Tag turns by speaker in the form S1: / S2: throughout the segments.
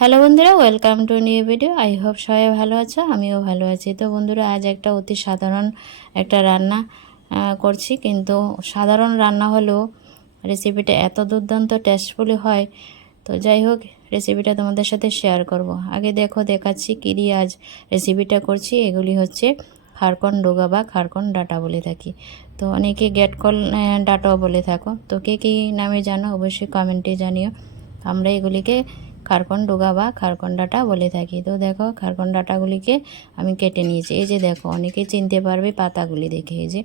S1: Hello বন্ধুরা welcome to new video I hope সবাই ভালো আছো, আমিও ভালো আছি। তো বন্ধুরা, আজ একটা অতি সাধারণ একটা রান্না করছি। কিন্তু সাধারণ রান্না হলেও রেসিপিটা এত দুর্দান্ত টেস্টফুলি হয়। তো যাই হোক রেসিপিটা তোমাদের সাথে শেয়ার করব। আগে দেখো, দেখাচ্ছি কী দিয়ে আজ রেসিপিটা করছি। এগুলি হচ্ছে খারকন ডোগা বা খারকন ডাটা বলে থাকি। তো অনেকে গেটকল ডাটাও বলে থাকো। তো কে কী নামে জানো, অবশ্যই কমেন্টে জানিও। আমরা এগুলিকে খারকন ডোগা বা খারকন ডাটা বলে থাকি। তো দেখো খারকন ডাটাগুলিকে আমি কেটে নিয়েছি। এই যে দেখো, অনেকে চিনতে পারবে পাতাগুলি দেখে। এই যে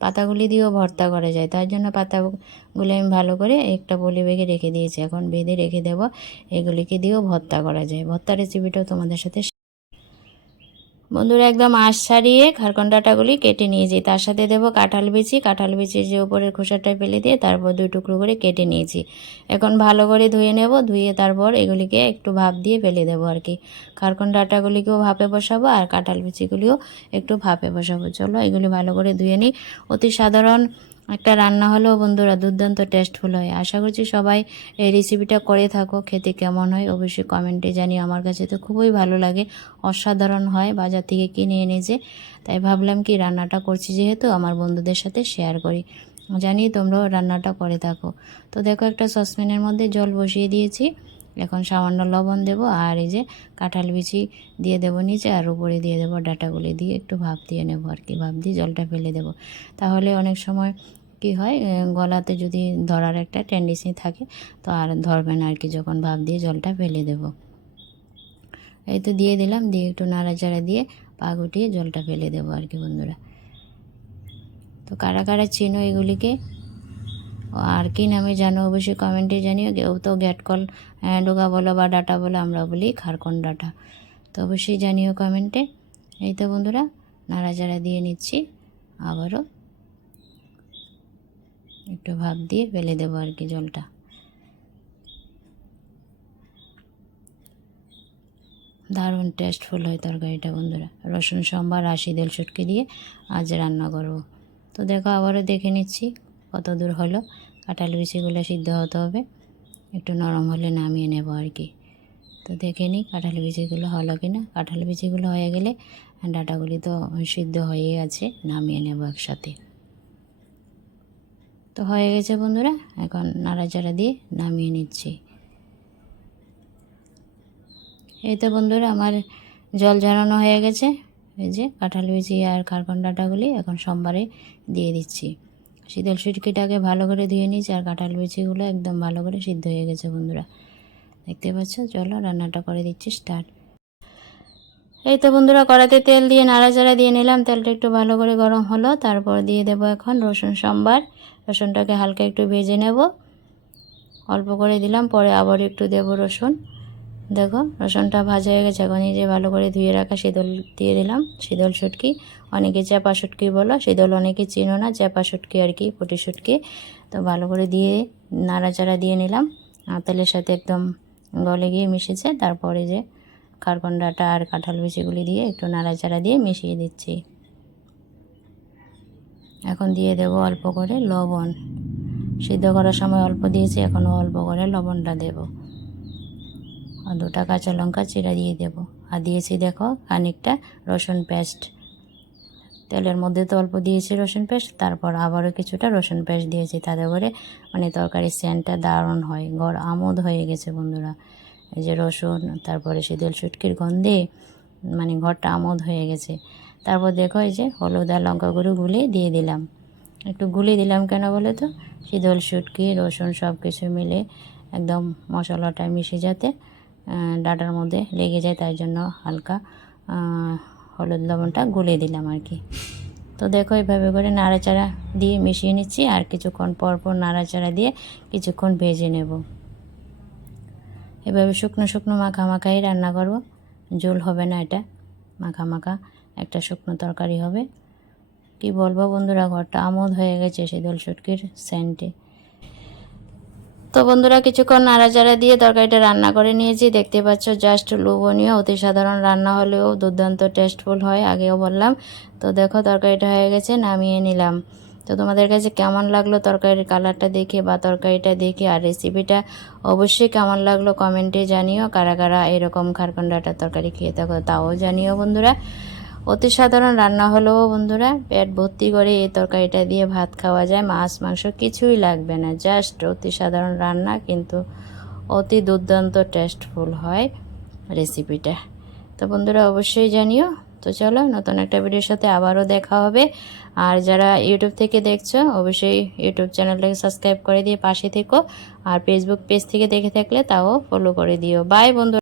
S1: পাতাগুলি দিয়েও ভর্তা করা যায়। তার জন্য পাতাগুলি আমি ভালো করে একটা বলি বেগে রেখে দিয়েছি। এখন বেঁধে রেখে দেবো। এগুলিকে দিয়েও ভর্তা করা যায়। ভর্তা রেসিপিটাও তোমাদের সাথে বন্ধুরা, একদম আঁশ ছাড়িয়ে খারকন্ডাটাগুলি কেটে নিয়েছি। তার সাথে দেবো কাঁঠাল বিচি। কাঁঠাল বিচির যে উপরের খোসাটা ফেলে দিয়ে তারপর দুই টুকরো করে কেটে নিয়েছি। এখন ভালো করে ধুয়ে নেব, ধুয়ে তারপর এগুলিকে একটু ভাপ দিয়ে ফেলে দেবো আর কি। খারকন ডাঁটাগুলিকেও ভাপে বসাবো আর কাঁঠাল বিচিগুলিও একটু ভাপে বসাবো। চলো এগুলি ভালো করে ধুয়ে নিই। অতি সাধারণ একটা রান্না হলেও বন্ধুরা দুর্দান্ত টেস্টফুল হয়। আশা করছি সবাই এই রেসিপিটা করে থাকো, খেতে কেমন হয় অবশ্যই কমেন্টে জানি আমার কাছে তো খুবই ভালো লাগে, অসাধারণ হয় বাজার থেকে কিনে এনেছে তাই ভাবলাম কি রান্নাটা করছি যেহেতু আমার বন্ধুদের সাথে শেয়ার করি। জানি তোমরাও রান্নাটা করে থাকো। তো দেখো একটা সসপ্যানের মধ্যে জল বসিয়ে দিয়েছি। এখন সামান্য লবণ দেব আর এই যে কাঁঠাল বিচি দিয়ে দেবো নিচে আর উপরে দিয়ে দেবো ডাটাগুলি দিয়ে একটু ভাপ দিয়ে নেব আর কি, ভাপ দিয়ে জলটা ফেলে দেবো। তাহলে অনেক সময় কি হয় গলাতে যদি ধরার একটা টেন্ডেন্সি থাকে তো আর ধরবে না আর কি, যখন ভাপ দিয়ে জলটা ফেলে দেবো। এই তো দিয়ে দিলাম, দিয়ে একটু নাড়াচাড়া দিয়ে পা গুটিয়ে জলটা ফেলে দেবো আর কি বন্ধুরা। তো কারা কারা চিনো এগুলিকে? আর কি নামে জানো অবশ্যই কমেন্টে জানিও। কেউ তো গ্যাটকল আহ, ডোগা বলো বা ডাটা বলো আমরা বলি খারকন ডাটা। তো অবশ্যই জানিও কমেন্টে। এই তো বন্ধুরা নাড়াচাড়া দিয়ে নিচ্ছি আবারও একটু ভাপ দিয়ে ফেলে দেবো আর কি জলটা। দারুণ টেস্টফুল হয় তরকারিটা বন্ধুরা। রসুন সম্বার আশি দেল শুটকি দিয়ে আজ রান্না করব। তো দেখো আবারও দেখে নিচ্ছি। কত দূর হলো? কাঁঠাল বিচিগুলো সিদ্ধ হতে হবে। একটু নরম হলে নামিয়ে নেব আর কি। তো দেখে নিই কাঁঠাল বিচিগুলো হলো কি না কাঁঠাল বিচিগুলো হয়ে গেলে ডাটাগুলি তো সিদ্ধ হয়ে আছে নামিয়ে নেব একসাথে। তো হয়ে গেছে বন্ধুরা, এখন নাড়াচাড়া দিয়ে নামিয়ে নিচ্ছি। এই তো বন্ধুরা, আমার জল ঝরানো হয়ে গেছে। এই যে কাঁঠাল বিচি আর খারকন ডাঁটাগুলি এখন সোমবারে দিয়ে দিচ্ছি। শীতল সুটকিটাকে ভালো করে ধুয়ে নিয়েছি আর কাঁঠাল বিচিগুলো একদম ভালো করে সিদ্ধ হয়ে গেছে বন্ধুরা। দেখতে পাচ্ছ? চলো রান্নাটা করে দিচ্ছি স্টার্ট। এই তো বন্ধুরা কড়াতে তেল দিয়ে নাড়াচাড়া দিয়ে নিলাম। তেলটা একটু ভালো করে গরম হলো, তারপর দিয়ে দেবো এখন রসুন সম্বার। রসুনটাকে হালকা একটু ভেজে নেব। অল্প করে দিলাম, পরে আবার একটু দেব রসুন। দেখো, রসুনটা ভাজা হয়ে গেছে। এখন এই যে ভালো করে ধুয়ে রাখা শীতল দিয়ে দিলাম। শীতল শুটকি, অনেকে চ্যাপা শুটকি বলো শীতল অনেকে চিনো না, চ্যাপা শুটকি আর কি, পুটি শুটকি। তো ভালো করে দিয়ে নাড়াচাড়া দিয়ে নিলাম। তেলের সাথে একদম গলে গিয়ে মিশেছে। তারপরে যে খারকন ডাঁটা আর কাঁঠাল বিচিগুলি দিয়ে একটু নাড়াচাড়া দিয়ে মিশিয়ে দিচ্ছি। এখন দিয়ে দেবো অল্প করে লবণ। সিদ্ধ করার সময় অল্প দিয়েছি, এখনও অল্প করে লবণটা দেবো। আর দুটা কাঁচা লঙ্কা চিরা দিয়ে দেব। আর দিয়েছি দেখো খানিকটা রসুন পেস্ট। তেলের মধ্যে তো অল্প দিয়েছি রসুন পেস্ট, তারপর আবারও কিছুটা রসুন পেস্ট দিয়েছি। তাতে করে মানে তরকারির সেন্টটা দারুণ হয় গড় আমোদ হয়ে গেছে বন্ধুরা। এই যে রসুন, তারপরে শীতল শুটকির গন্ধে মানে ঘরটা আমোদ হয়ে গেছে। তারপর দেখো এই যে হলুদ আর লঙ্কা গুঁড়ো গুলে দিয়ে দিলাম। একটু গুলে দিলাম কেন বলে তো? শীতল শুটকি, রসুন সব কিছু মিলে একদম মশলাটা মিশে যাতে ডাটার মধ্যে লেগে যায় তাই জন্য হালকা হলুদ লবণটা গুলে দিলাম আর কি। তো দেখো এইভাবে করে নাড়াচাড়া দিয়ে মিশিয়ে নিচ্ছি, আর কিছুক্ষণ পর পর নাড়াচাড়া দিয়ে কিছুক্ষণ ভেজে নেব। এভাবে শুকনো শুকনো মাখা মাখাই রান্না করব। জোল হবে না এটা, মাখা মাখা একটা শুকনো তরকারি হবে। কি বলব বন্ধুরা, ঘরটা আমোদ হয়ে গেছে শীতল শুটকির সেন্টে। তো বন্ধুরা কিছুক্ষণ নাড়াচাড়া দিয়ে তরকারিটা রান্না করে নিয়েছি। দেখতে পাচ্ছ জাস্ট লোভনীয়, অতি সাধারণ রান্না হলেও দুর্দান্ত টেস্টফুল হয়, আগেও বললাম। তো দেখো তরকারিটা হয়ে গেছে, নামিয়ে নিলাম। তো তোমাদের কাছে কেমন লাগল তরকারির কালারটা দেখে বা তরকারিটা দেখে আর রেসিপিটা অবশ্যই কেমন লাগল কমেন্টে জানিও। কারা কারা এরকম খারকন্ডাটার তরকারি খেয়ে থাকো তাও জানিও বন্ধুরা। অতি সাধারণ রান্না হলেও বন্ধুরা, পেট ভর্তি করে এই তরকারিটা দিয়ে ভাত খাওয়া যায়, মাছ, মাংস কিছুই লাগবে না জাস্ট অতি সাধারণ রান্না কিন্তু অতি দুর্দান্ত টেস্টফুল হয় রেসিপিটা তো বন্ধুরা, অবশ্যই জানিও। তো চলো, নতুন একটা ভিডিওর সাথে আবারও দেখা হবে। আর যারা ইউটিউব থেকে দেখছ, অবশ্যই ইউটিউব চ্যানেলটাকে সাবস্ক্রাইব করে দিয়ে পাশে থেকো। আর ফেসবুক পেজ থেকে দেখে থাকলে তাও ফলো করে দিও। বাই বন্ধু